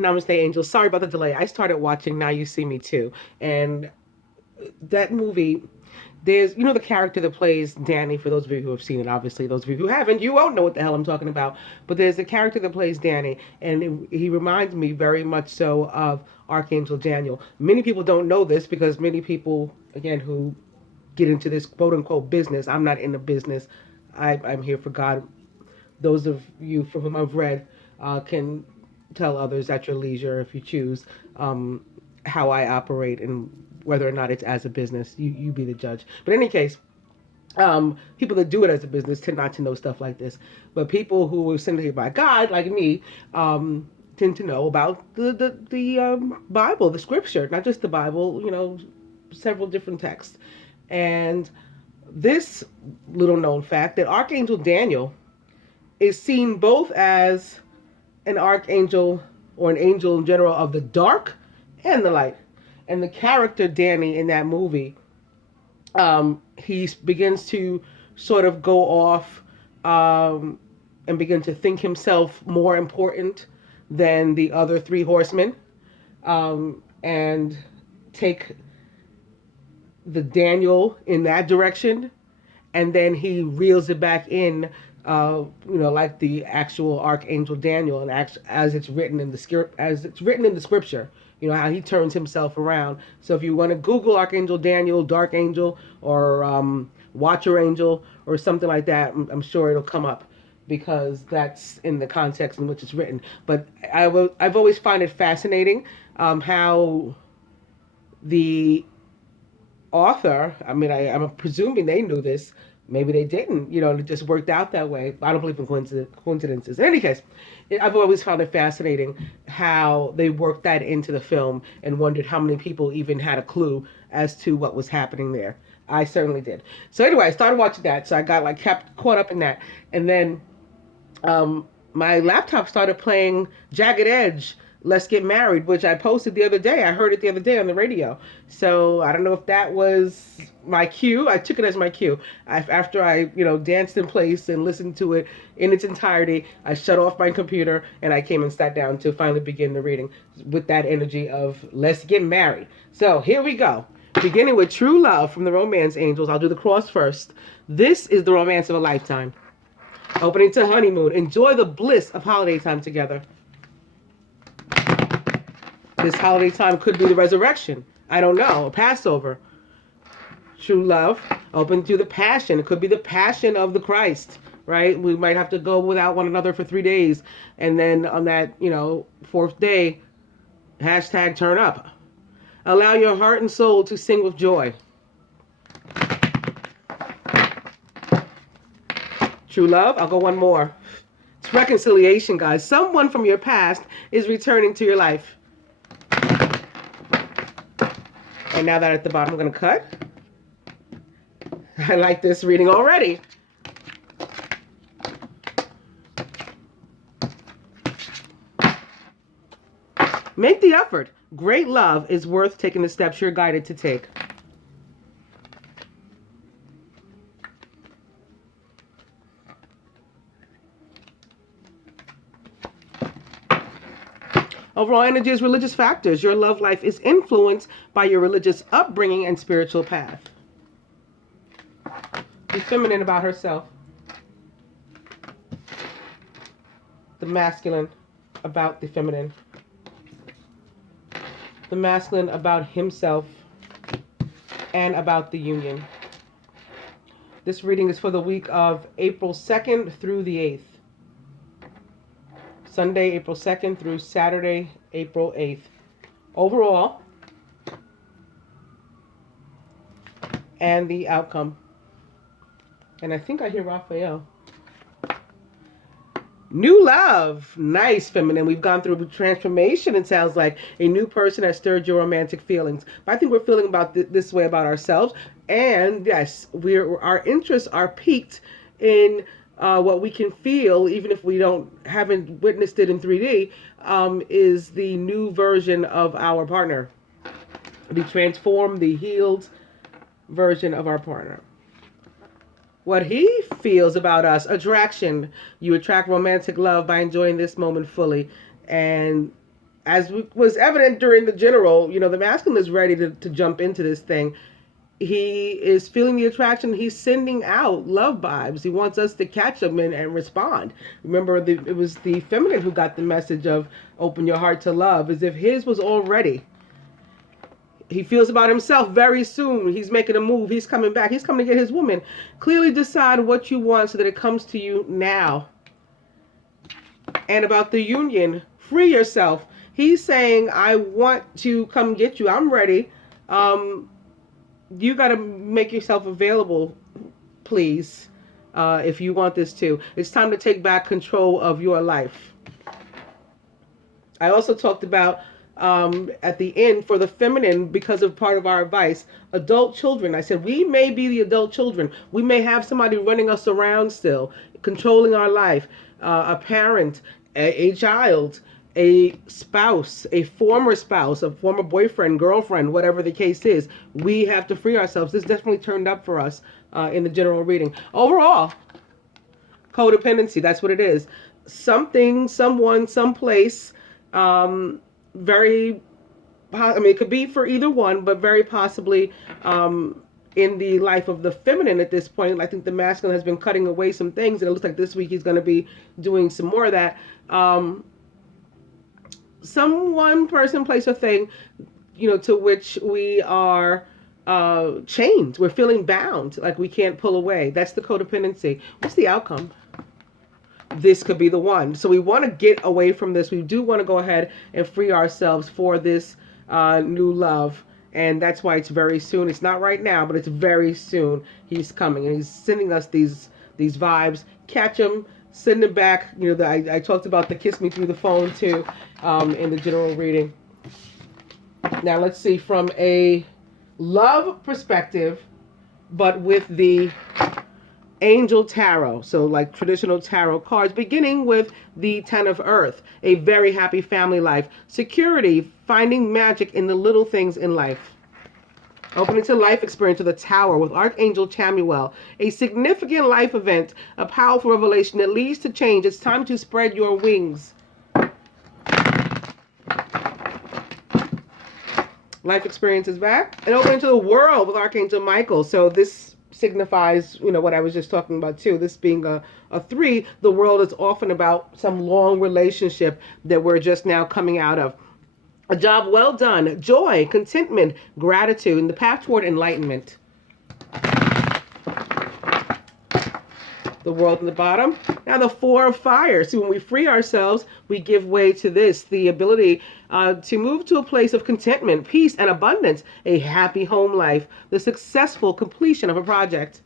Namaste, Angel. Sorry about the delay. I started watching Now You See Me Too. And that movie, there's, the character that plays Danny, for those of you who have seen it, obviously, those of you who haven't, you won't know what the hell I'm talking about. But there's a character that plays Danny, and he reminds me very much so of Archangel Daniel. Many people don't know this because many people, again, who get into this quote unquote business, I'm not in the business. I'm here for God. Those of you for whom I've read can tell others at your leisure if you choose how I operate and whether or not it's as a business. You be the judge. But in any case, people that do it as a business tend not to know stuff like this. But people who are sent here by God, like me, tend to know about the Bible, the scripture, not just the Bible, several different texts. And this little known fact that Archangel Daniel is seen both as an archangel or an angel in general of the dark and the light. And the character Danny in that movie, he begins to sort of go off and begin to think himself more important than the other three horsemen, and take the Daniel in that direction, and then he reels it back in, like the actual Archangel Daniel, and as it's written in the script, scripture. How he turns himself around. So if you want to Google Archangel Daniel, Dark Angel, or Watcher Angel, or something like that, I'm sure it'll come up because that's in the context in which it's written. But I've always found it fascinating how the author, I'm presuming they knew this. Maybe they didn't, it just worked out that way. I don't believe in coincidences. In any case, I've always found it fascinating how they worked that into the film and wondered how many people even had a clue as to what was happening there. I certainly did. So anyway, I started watching that. So I got kept caught up in that. And then my laptop started playing Jagged Edge, Let's Get Married, which I posted the other day. I heard it the other day on the radio. So I don't know if that was my cue. I took it as my cue. After I, danced in place and listened to it in its entirety, I shut off my computer and I came and sat down to finally begin the reading with that energy of Let's Get Married. So here we go. Beginning with True Love from the Romance Angels. I'll do the cross first. This is the romance of a lifetime. Opening to Honeymoon. Enjoy the bliss of holiday time together. This holiday time could be the resurrection. I don't know. Passover. True love. Open to the passion. It could be the passion of the Christ, right? We might have to go without one another for 3 days. And then on that, fourth day, hashtag turn up. Allow your heart and soul to sing with joy. True love. I'll go one more. It's reconciliation, guys. Someone from your past is returning to your life. And now that at the bottom, I'm going to cut. I like this reading already. Make the effort. Great love is worth taking the steps you're guided to take. Overall energy is religious factors. Your love life is influenced by your religious upbringing and spiritual path. Be feminine about herself. The masculine about the feminine. The masculine about himself and about the union. This reading is for the week of April 2nd through the 8th. Sunday, April 2nd through Saturday, April 8th. Overall, and the outcome. And I think I hear Raphael. New love. Nice, feminine. We've gone through a transformation. It sounds like a new person has stirred your romantic feelings. But I think we're feeling about this way about ourselves. And yes, our interests are piqued in what we can feel, even if we haven't witnessed it in 3D, is the new version of our partner. The transformed, the healed version of our partner. What he feels about us, attraction. You attract romantic love by enjoying this moment fully. And as was evident during the general, the masculine is ready to jump into this thing. He is feeling the attraction. He's sending out love vibes. He wants us to catch him and respond. Remember, it was the feminine who got the message of open your heart to love, as if his was already. He feels about himself very soon. He's making a move. He's coming back. He's coming to get his woman. Clearly decide what you want so that it comes to you now. And about the union, free yourself. He's saying, I want to come get you. I'm ready. You got to make yourself available, please, if you want this too. It's time to take back control of your life. I also talked about at the end for the feminine, because of part of our advice, adult children. I said, we may be the adult children. We may have somebody running us around still, controlling our life, a parent, a child, a spouse, a former boyfriend, girlfriend, whatever the case is. We have to free ourselves. This definitely turned up for us in the general reading. Overall, codependency, that's what it is. Something, someone, someplace, it could be for either one, but very possibly in the life of the feminine at this point. I think the masculine has been cutting away some things, and it looks like this week he's going to be doing some more of that. Someone, person, place, or thing, to which we are chained. We're feeling bound, like we can't pull away. That's the codependency. What's the outcome? This could be the one. So we want to get away from this. We do want to go ahead and free ourselves for this new love. And that's why it's very soon. It's not right now, but it's very soon. He's coming, and he's sending us these vibes. Catch him. Send it back. I talked about the kiss me through the phone too in the general reading. Now let's see from a love perspective, but with the angel tarot. So like traditional tarot cards, beginning with the 10 of earth, a very happy family life, security, finding magic in the little things in life. Opening to life experience to the Tower with Archangel Chamuel. A significant life event, a powerful revelation that leads to change. It's time to spread your wings. Life experience is back. And opening to the world with Archangel Michael. So this signifies, what I was just talking about too. This being a 3, the world is often about some long relationship that we're just now coming out of. A job well done, joy, contentment, gratitude, and the path toward enlightenment. The world in the bottom. Now the 4 of fire. See, when we free ourselves, we give way to this. The ability to move to a place of contentment, peace, and abundance. A happy home life. The successful completion of a project.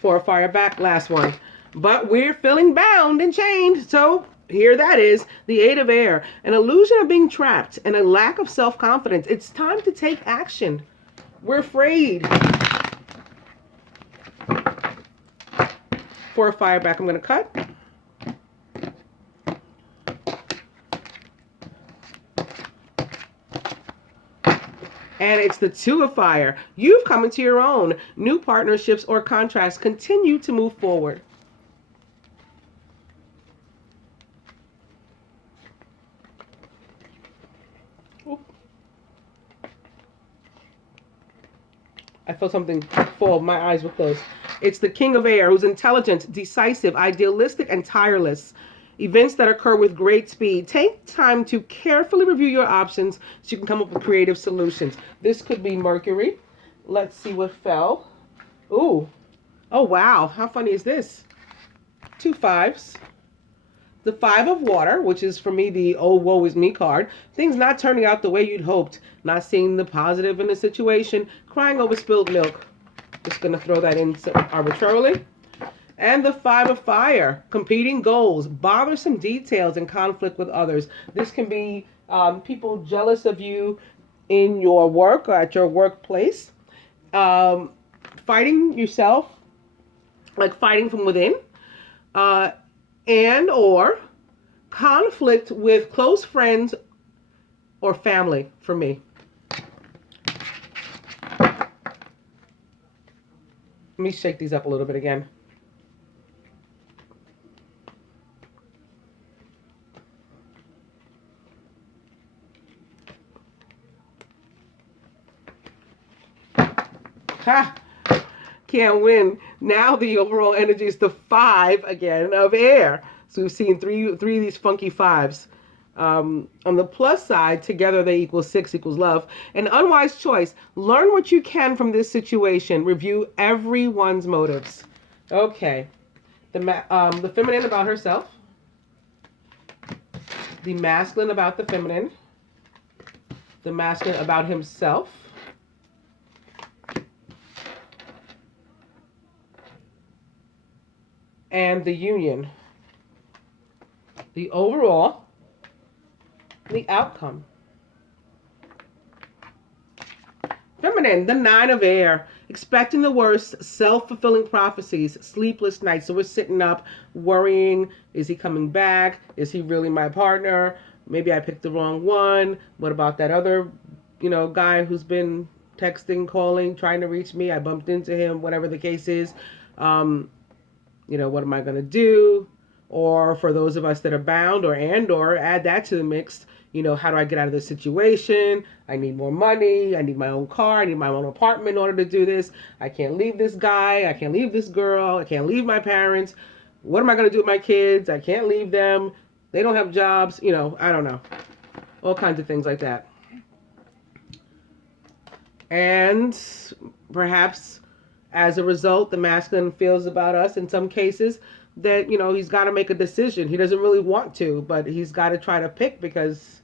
4 of fire back, last one. But we're feeling bound and chained. So here that is, the 8 of air. An illusion of being trapped and a lack of self-confidence. It's time to take action. We're afraid. 4 of fire back, I'm going to cut. And it's the 2 of fire. You've come into your own. New partnerships or contracts continue to move forward. I felt something fall. My eyes were closed. It's the King of Air, who's intelligent, decisive, idealistic, and tireless. Events that occur with great speed. Take time to carefully review your options so you can come up with creative solutions. This could be Mercury. Let's see what fell. Ooh. Oh, wow. How funny is this? 2 5s. The 5 of water, which is for me the oh woe is me card. Things not turning out the way you'd hoped. Not seeing the positive in the situation. Crying over spilled milk. Just going to throw that in arbitrarily. And the 5 of fire. Competing goals. Bothersome details and conflict with others. This can be people jealous of you in your work or at your workplace. Fighting yourself. Like fighting from within. And or conflict with close friends or family for me. Let me shake these up a little bit again. Ha! Can't win. Now the overall energy is the 5 again of air. So we've seen three of these funky 5s. On the plus side, together they equal 6 equals love. An unwise choice. Learn what you can from this situation. Review everyone's motives. Okay. The feminine about herself. The masculine about the feminine. The masculine about himself. And the union. The overall. The outcome. Feminine, the 9 of air. Expecting the worst, self-fulfilling prophecies, sleepless nights. So we're sitting up, worrying, is he coming back? Is he really my partner? Maybe I picked the wrong one. What about that other, guy who's been texting, calling, trying to reach me? I bumped into him, whatever the case is. What am I going to do? Or for those of us that are bound or add that to the mix, how do I get out of this situation? I need more money. I need my own car. I need my own apartment in order to do this. I can't leave this guy. I can't leave this girl. I can't leave my parents. What am I going to do with my kids? I can't leave them. They don't have jobs. I don't know. All kinds of things like that. And perhaps as a result, the masculine feels about us in some cases that, he's got to make a decision. He doesn't really want to, but he's got to try to pick because,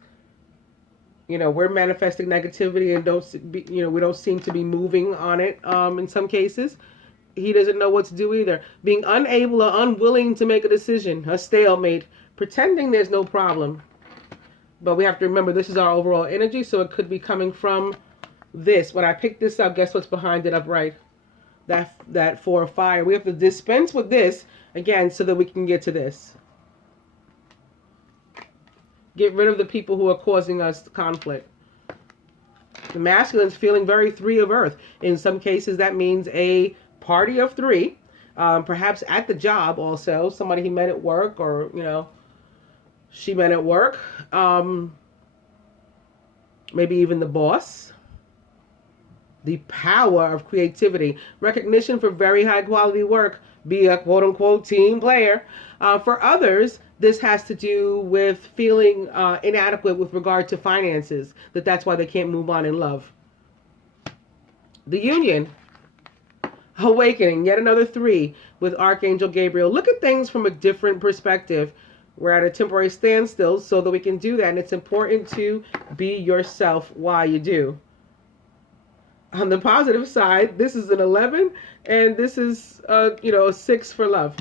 we're manifesting negativity and we don't seem to be moving on it in some cases. He doesn't know what to do either. Being unable or unwilling to make a decision, a stalemate, pretending there's no problem. But we have to remember this is our overall energy, so it could be coming from this. When I picked this up, guess what's behind it upright? That 4 of fire. We have to dispense with this again so that we can get to this. Get rid of the people who are causing us conflict. The masculine's feeling very 3 of earth. In some cases, that means a party of 3. Perhaps at the job also. Somebody he met at work or, she met at work. Maybe even the boss. The power of creativity. Recognition for very high quality work. Be a quote unquote team player. For others, this has to do with feeling inadequate with regard to finances. That's why they can't move on in love. The union. Awakening. Yet another 3 with Archangel Gabriel. Look at things from a different perspective. We're at a temporary standstill so that we can do that. And it's important to be yourself while you do. On the positive side, this is an 11, and this is, a 6 for love.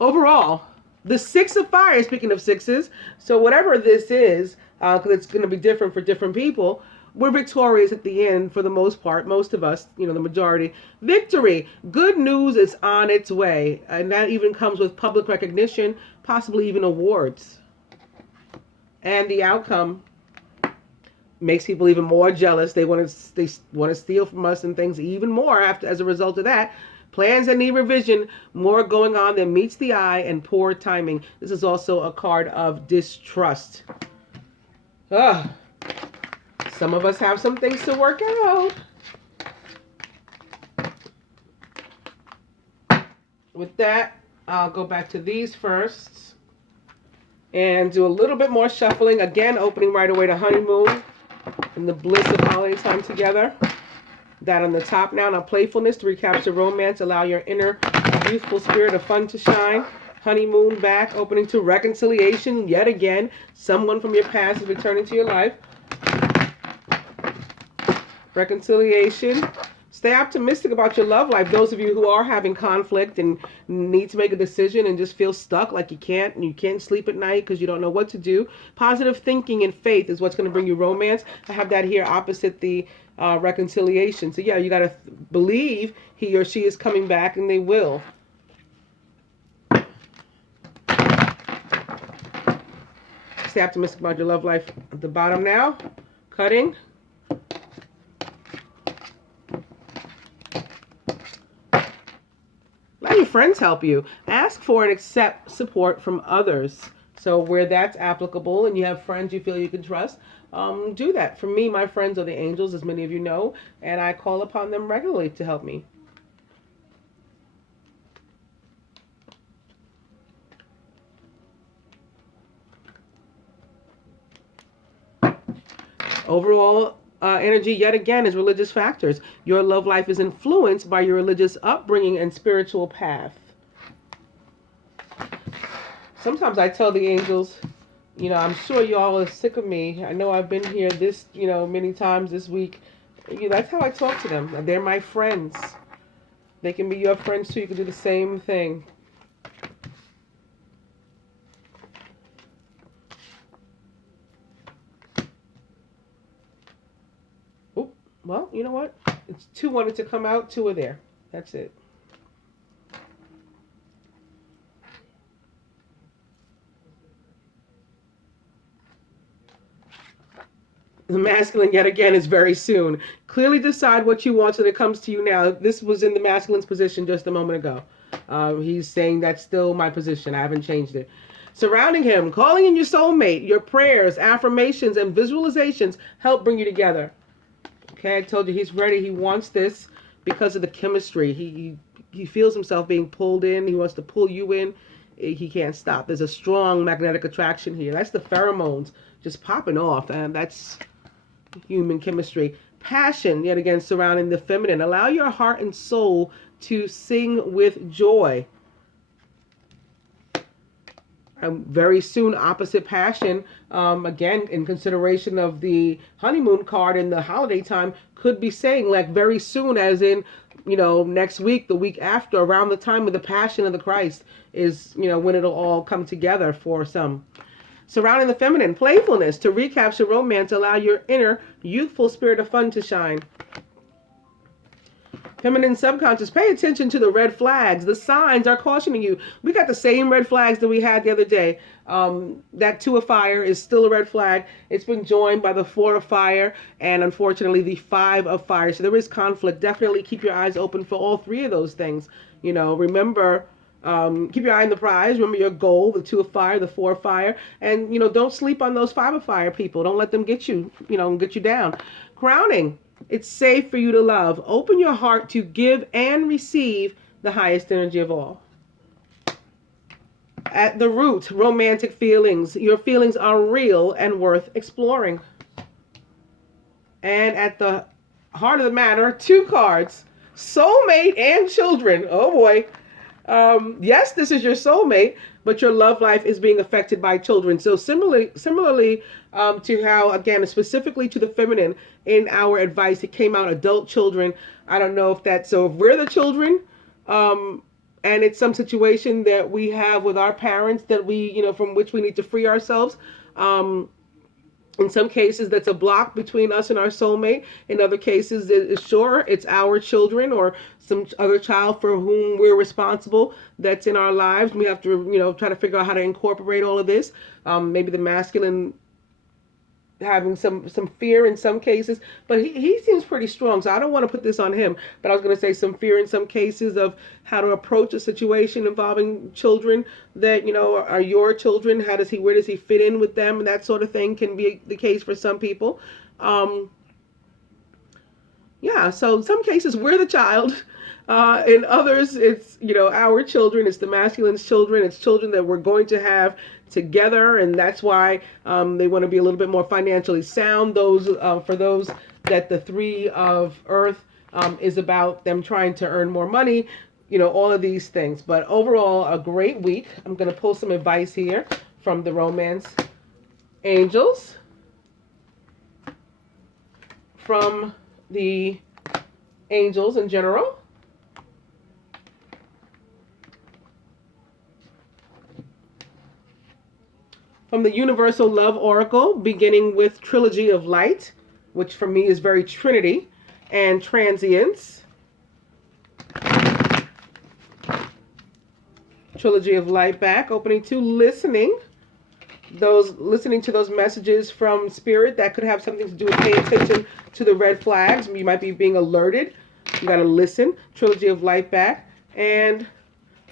Overall, the 6 of fire, speaking of 6s, so whatever this is, because it's going to be different for different people, we're victorious at the end for the most part, most of us, the majority. Victory, good news is on its way, and that even comes with public recognition, possibly even awards. And the outcome makes people even more jealous. They want to steal from us and things even more as a result of that. Plans that need revision, more going on than meets the eye, and poor timing. This is also a card of distrust. Some of us have some things to work out. With that, I'll go back to these first and do a little bit more shuffling. Again, opening right away to honeymoon. And the bliss of holiday time together. That on the top now. Now playfulness to recapture romance. Allow your inner youthful spirit of fun to shine. Honeymoon back. Opening to reconciliation. Yet again. Someone from your past is returning to your life. Reconciliation. Stay optimistic about your love life. Those of you who are having conflict and need to make a decision and just feel stuck like you can't sleep at night because you don't know what to do. Positive thinking and faith is what's going to bring you romance. I have that here opposite the reconciliation. So yeah, you got to believe he or she is coming back, and they will. Stay optimistic about your love life at the bottom now. Cutting. Let your friends help you. Ask for and accept support from others. So where that's applicable and you have friends you feel you can trust, do that. For me, my friends are the angels, as many of you know, and I call upon them regularly to help me. Overall energy, yet again, is religious factors. Your love life is influenced by your religious upbringing and spiritual path. Sometimes I tell the angels, I'm sure y'all are sick of me. I know I've been here many times this week. That's how I talk to them. They're my friends. They can be your friends too. You can do the same thing. Oh, well, you know what? It's 2 wanted to come out, 2 are there. That's it. The masculine, yet again, is very soon. Clearly decide what you want when it comes to you now. This was in the masculine's position just a moment ago. He's saying that's still my position. I haven't changed it. Surrounding him, calling in your soulmate, your prayers, affirmations, and visualizations help bring you together. Okay, I told you he's ready. He wants this because of the chemistry. He feels himself being pulled in. He wants to pull you in. He can't stop. There's a strong magnetic attraction here. That's the pheromones just popping off, and that's human chemistry. Passion, yet again, surrounding the feminine. Allow your heart and soul to sing with joy. Very soon, opposite passion, again, in consideration of the honeymoon card in the holiday time, could be saying like very soon, as in, next week, the week after, around the time of the Passion of the Christ is, when it'll all come together for some. Surrounding the feminine, playfulness to recapture romance, allow your inner youthful spirit of fun to shine. Feminine subconscious, pay attention to the red flags. The signs are cautioning you. We got the same red flags that we had the other day. That 2 of fire is still a red flag. It's been joined by the 4 of fire and unfortunately the 5 of fire. So there is conflict. Definitely keep your eyes open for all 3 of those things. Remember, keep your eye on the prize. Remember your goal, the 2 of fire, the 4 of fire. And, don't sleep on those 5 of fire people. Don't let them get you, get you down. Crowning. It's safe for you to love. Open your heart to give and receive the highest energy of all. At the root, romantic feelings. Your feelings are real and worth exploring. And at the heart of the matter, 2 cards. Soulmate and children. Oh boy. Yes, this is your soulmate, but your love life is being affected by children. So similarly to how, again, specifically to the feminine, in our advice, it came out adult children. I don't know if that's, so if we're the children, and it's some situation that we have with our parents that we, from which we need to free ourselves. In some cases, that's a block between us and our soulmate. In other cases, it's our children or some other child for whom we're responsible that's in our lives. We have to, try to figure out how to incorporate all of this. Maybe the masculine having some fear in some cases, but he seems pretty strong, so I don't want to put this on him, but I was going to say some fear in some cases of how to approach a situation involving children that are your children. Where does he fit in with them, and that sort of thing can be the case for some people. So in some cases we're the child. In others, it's, our children, it's the masculine's children, it's children that we're going to have together, and that's why they want to be a little bit more financially sound. For those that the 3 of earth is about them trying to earn more money, all of these things. But overall, a great week. I'm going to pull some advice here from the romance angels, from the angels in general. From the Universal Love Oracle, beginning with Trilogy of Light, which for me is very Trinity, and Transience. Trilogy of Light back, opening 2, listening to those messages from Spirit that could have something to do with paying attention to the red flags. You might be being alerted. You got to listen. Trilogy of Light back, and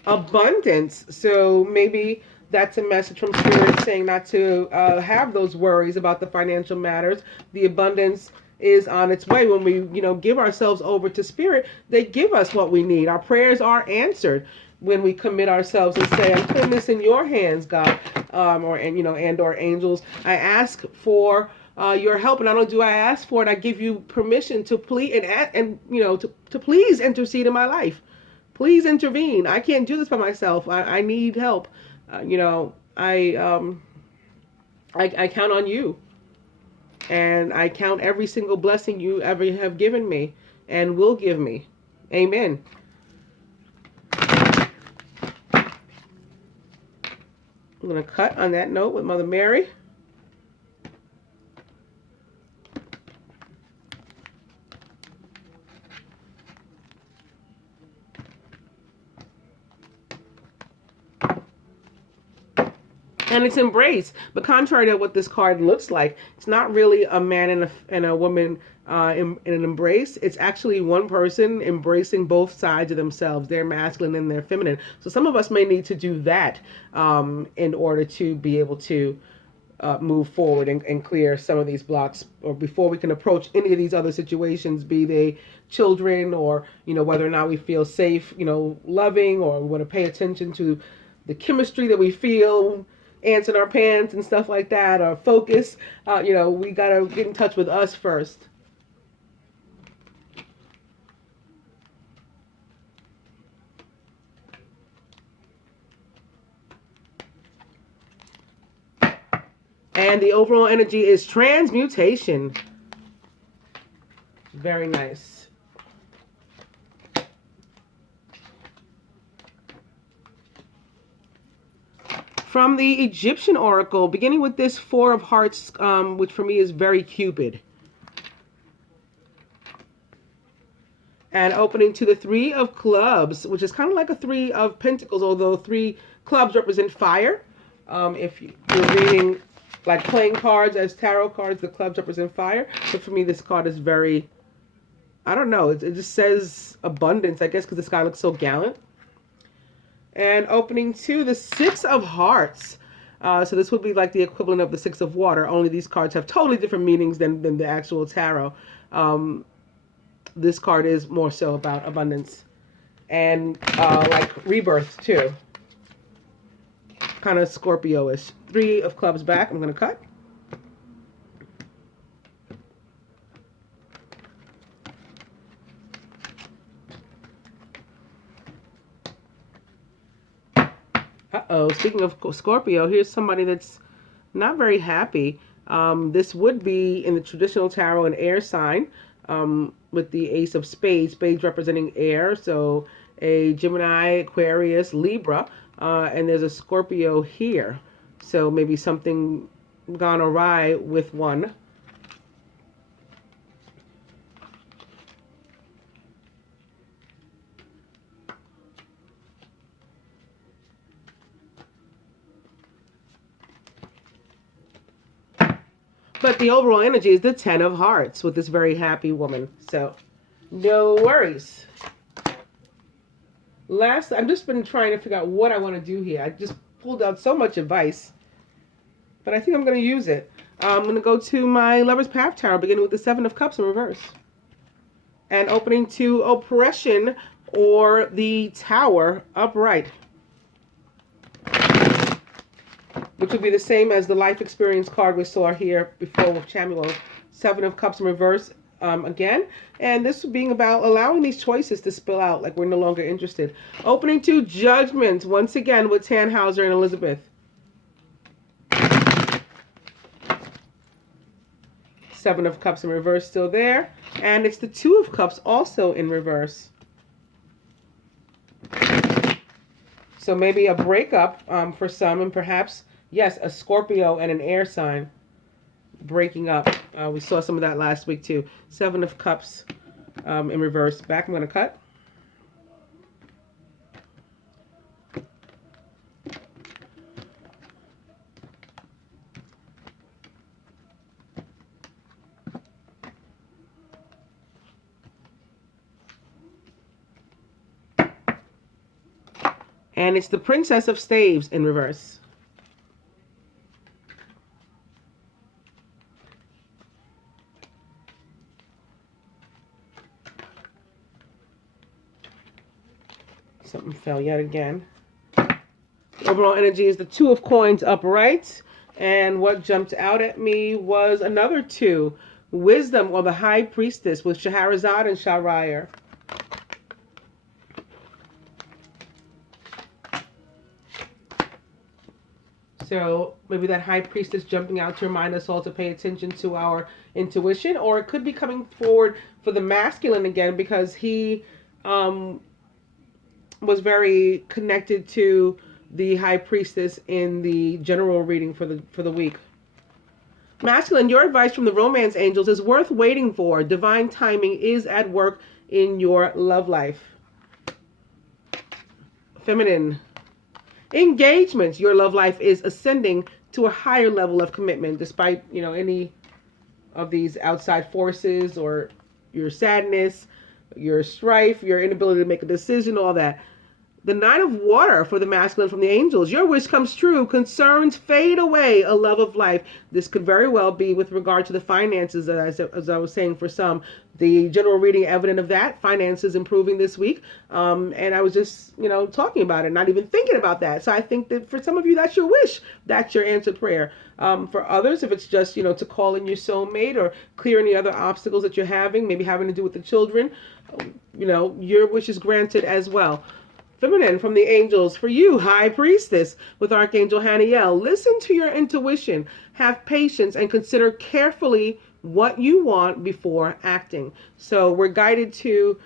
Abundance. So maybe That's a message from Spirit saying not to have those worries about the financial matters. The abundance is on its way. When we, give ourselves over to Spirit, they give us what we need. Our prayers are answered when we commit ourselves and say, I'm putting this in your hands, God, or angels. I ask for your help, and not only do I ask for it, I give you permission to plead to please intercede in my life. Please intervene. I can't do this by myself. I need help. I count on you, and I count every single blessing you ever have given me and will give me. Amen. I'm going to cut on that note with Mother Mary. And it's embrace. But contrary to what this card looks like, it's not really a man and a woman in an embrace. It's actually one person embracing both sides of themselves, their masculine and their feminine. So some of us may need to do that in order to be able to move forward and clear some of these blocks, or before we can approach any of these other situations, be they children or, whether or not we feel safe, loving, or we want to pay attention to the chemistry that we feel, ants in our pants and stuff like that, or focus. We got to get in touch with us first. And the overall energy is transmutation. Very nice. From the Egyptian oracle, beginning with this Four of Hearts, which for me is very Cupid. And opening to the Three of Clubs, which is kind of like a Three of Pentacles, although three clubs represent fire. If you're reading, like playing cards as tarot cards, the clubs represent fire. So for me, this card is very, I don't know, it just says abundance, I guess, because this guy looks so gallant. And opening to the Six of Hearts. So this would be like the equivalent of the Six of Water, only these cards have totally different meanings than the actual tarot. This card is more so about abundance and like rebirth too. Kind of Scorpio-ish. Three of Clubs back. I'm going to cut. Uh-oh. Speaking of Scorpio, here's somebody that's not very happy. This would be in the traditional tarot an air sign with the Ace of Spades. Spades representing air. So a Gemini, Aquarius, Libra. And there's a Scorpio here. So maybe something gone awry with one. But the overall energy is the Ten of Hearts with this very happy woman. So no worries. Last, I've just been trying to figure out what I want to do here. I just pulled out so much advice, but I think I'm going to use it. I'm going to go to my Lover's Path Tarot, beginning with the Seven of Cups in reverse. And opening to Oppression or the Tower upright. Which would be the same as the Life Experience card we saw here before with Chamuel. Seven of Cups in reverse again. And this being about allowing these choices to spill out, like we're no longer interested. Opening to Judgment, once again with Tannhauser and Elizabeth. Seven of Cups in reverse still there. And it's the Two of Cups also in reverse. So maybe a breakup for some, and perhaps, yes, a Scorpio and an air sign breaking up. We saw some of that last week too. Seven of Cups in reverse. Back, I'm going to cut. And it's the Princess of Staves in reverse. Something fell yet again. Overall energy is the Two of Coins upright. And what jumped out at me was another two. Wisdom, or the High Priestess, with Shahrazad and Shahryar. So maybe that High Priestess jumping out to remind us all to pay attention to our intuition, or it could be coming forward for the masculine again, because he was very connected to the High Priestess in the general reading for the week. Masculine, your advice from the romance angels is worth waiting for. Divine timing is at work in your love life. Feminine, engagements, your love life is ascending to a higher level of commitment despite, any of these outside forces or your sadness, your strife, your inability to make a decision, all that. The Nine of Water for the masculine from the angels. Your wish comes true. Concerns fade away. A love of life. This could very well be with regard to the finances, as I was saying for some. The general reading evident of that. Finances improving this week. And I was just, talking about it, not even thinking about that. So I think that for some of you, that's your wish. That's your answered prayer. For others, if it's just, to call in your soulmate or clear any other obstacles that you're having, maybe having to do with the children, your wish is granted as well. Feminine from the angels. For you, High Priestess, with Archangel Haniel, listen to your intuition. Have patience and consider carefully what you want before acting. So we're guided to,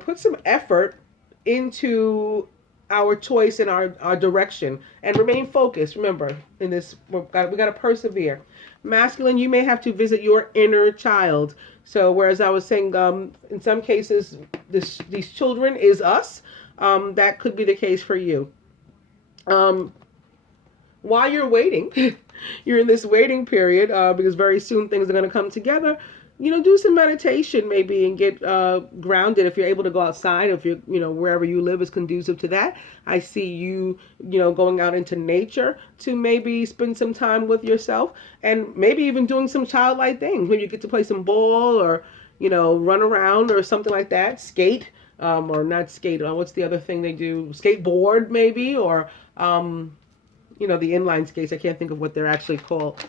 put some effort into our choice and our direction and remain focused. Remember, in this, we got to persevere. Masculine, you may have to visit your inner child. So whereas I was saying, in some cases, these children is us. That could be the case for you. While you're waiting, you're in this waiting period, because very soon things are going to come together. Do some meditation maybe and get grounded if you're able to go outside. If you're, wherever you live is conducive to that. I see you, going out into nature to maybe spend some time with yourself and maybe even doing some childlike things. Maybe you get to play some ball or, run around or something like that. Skate. Or not skate. What's the other thing they do? Skateboard, maybe, or the inline skates. I can't think of what they're actually called.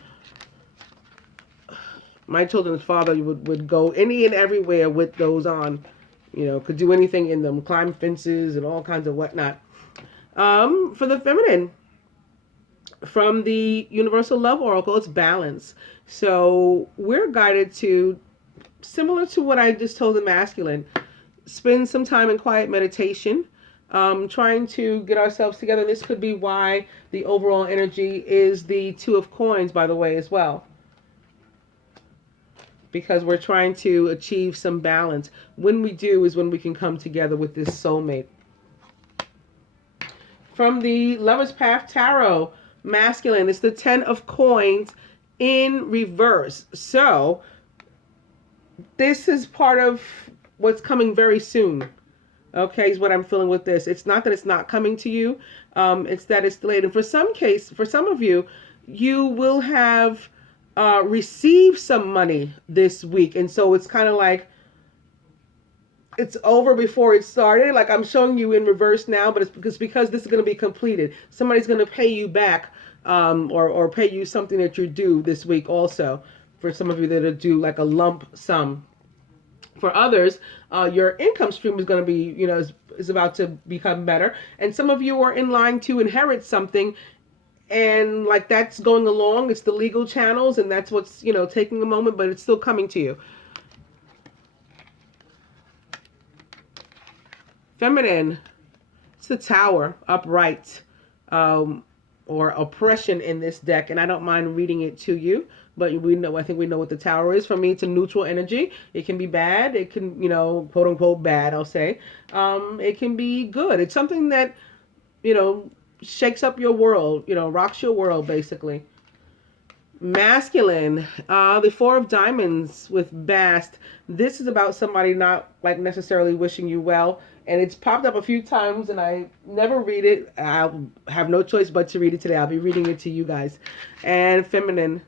My children's father would go any and everywhere with those on. Could do anything in them, climb fences and all kinds of whatnot. For the feminine, from the Universal Love Oracle, it's balance. So we're guided to, similar to what I just told the masculine, spend some time in quiet meditation, trying to get ourselves together. This could be why the overall energy is the Two of Coins, by the way, as well. Because we're trying to achieve some balance. When we do is when we can come together with this soulmate. From the Lover's Path Tarot, masculine, it's the Ten of Coins in reverse. So this is part of what's coming very soon. Okay, is what I'm feeling with this. It's not that it's not coming to you. It's that it's delayed. And for some of you, you will have received some money this week. And so it's kind of like it's over before it started. Like I'm showing you in reverse now, but it's because this is going to be completed. Somebody's going to pay you back or pay you something that you're due this week also. For some of you that are due like a lump sum. For others, your income stream is going to be, is about to become better. And some of you are in line to inherit something. And like that's going along. It's the legal channels. And that's what's, taking a moment. But it's still coming to you. Feminine. It's the Tower upright. Or oppression in this deck. And I don't mind reading it to you. But I think we know what the Tower is. For me, it's a neutral energy. It can be bad. It can, quote unquote bad, I'll say. It can be good. It's something that, shakes up your world, rocks your world, basically. Masculine, the Four of Diamonds with Bast. This is about somebody not like necessarily wishing you well. And it's popped up a few times and I never read it. I'll have no choice but to read it today. I'll be reading it to you guys. And feminine,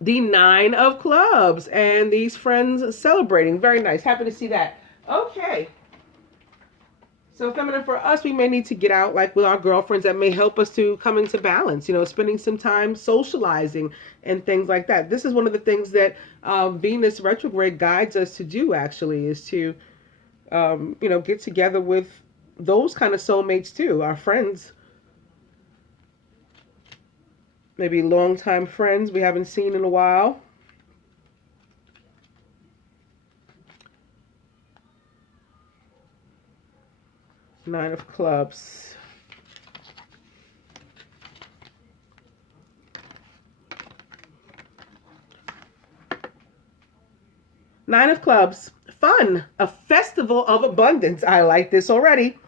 the Nine of Clubs and these friends celebrating. Very nice. Happy to see that. Okay. So feminine for us, we may need to get out like with our girlfriends that may help us to come into balance, spending some time socializing and things like that. This is one of the things that Venus retrograde guides us to do, actually, is to, get together with those kind of soulmates too, our friends, maybe longtime friends we haven't seen in a while. Nine of Clubs. Nine of Clubs. Fun. A festival of abundance. I like this already.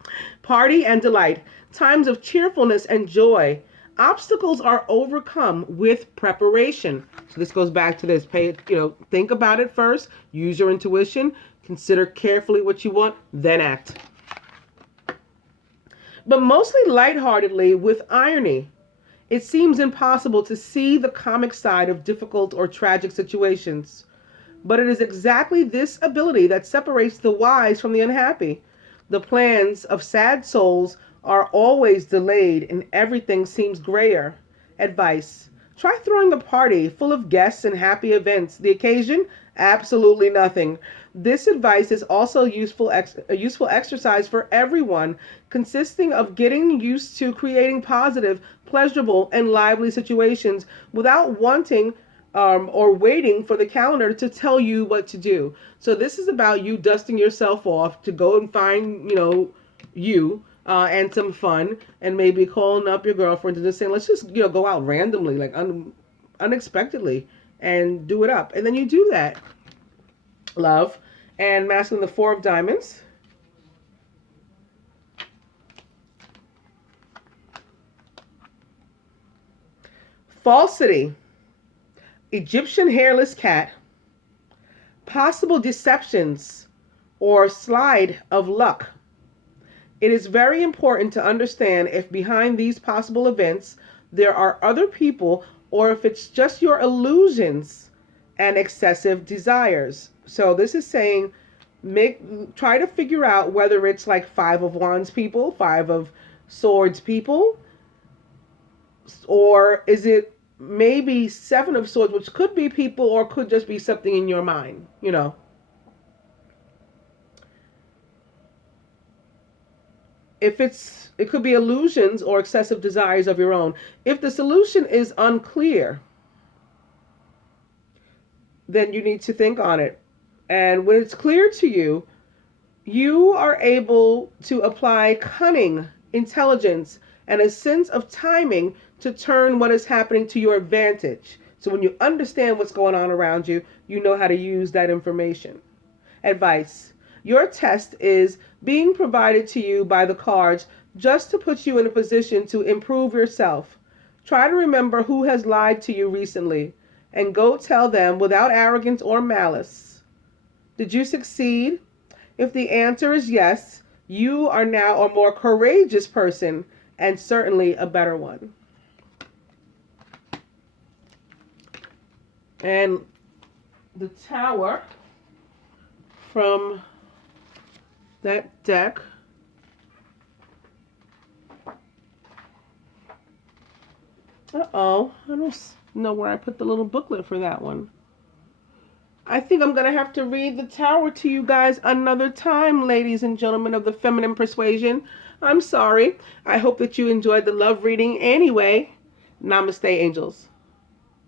Party and delight. Times of cheerfulness and joy. Obstacles are overcome with preparation. So this goes back to this. Think about it first. Use your intuition. Consider carefully what you want, then act. But mostly lightheartedly with irony. It seems impossible to see the comic side of difficult or tragic situations. But it is exactly this ability that separates the wise from the unhappy. The plans of sad souls are always delayed and everything seems grayer. Advice. Try throwing a party full of guests and happy events. The occasion? Absolutely nothing. This advice is also a useful exercise for everyone, consisting of getting used to creating positive, pleasurable, and lively situations without wanting or waiting for the calendar to tell you what to do. So this is about you dusting yourself off to go and find, you and some fun, and maybe calling up your girlfriend and just saying, let's just, go out randomly, like unexpectedly, and do it up. And then you do that, love. And masculine, the Four of Diamonds. Falsity. Egyptian hairless cat. Possible deceptions or slide of luck. It is very important to understand if behind these possible events there are other people or if it's just your illusions and excessive desires. So this is saying try to figure out whether it's like Five of Wands people, Five of Swords people, or is it maybe Seven of Swords, which could be people or could just be something in your mind, it could be illusions or excessive desires of your own. If the solution is unclear, then you need to think on it. And when it's clear to you, you are able to apply cunning, intelligence, and a sense of timing to turn what is happening to your advantage. So when you understand what's going on around you, you know how to use that information. Advice. Your test is being provided to you by the cards just to put you in a position to improve yourself. Try to remember who has lied to you recently and go tell them without arrogance or malice. Did you succeed? If the answer is yes, you are now a more courageous person and certainly a better one. And the Tower from that deck. Uh-oh, I don't know where I put the little booklet for that one. I think I'm going to have to read the Tower to you guys another time, ladies and gentlemen of the feminine persuasion. I'm sorry. I hope that you enjoyed the love reading anyway. Namaste, angels.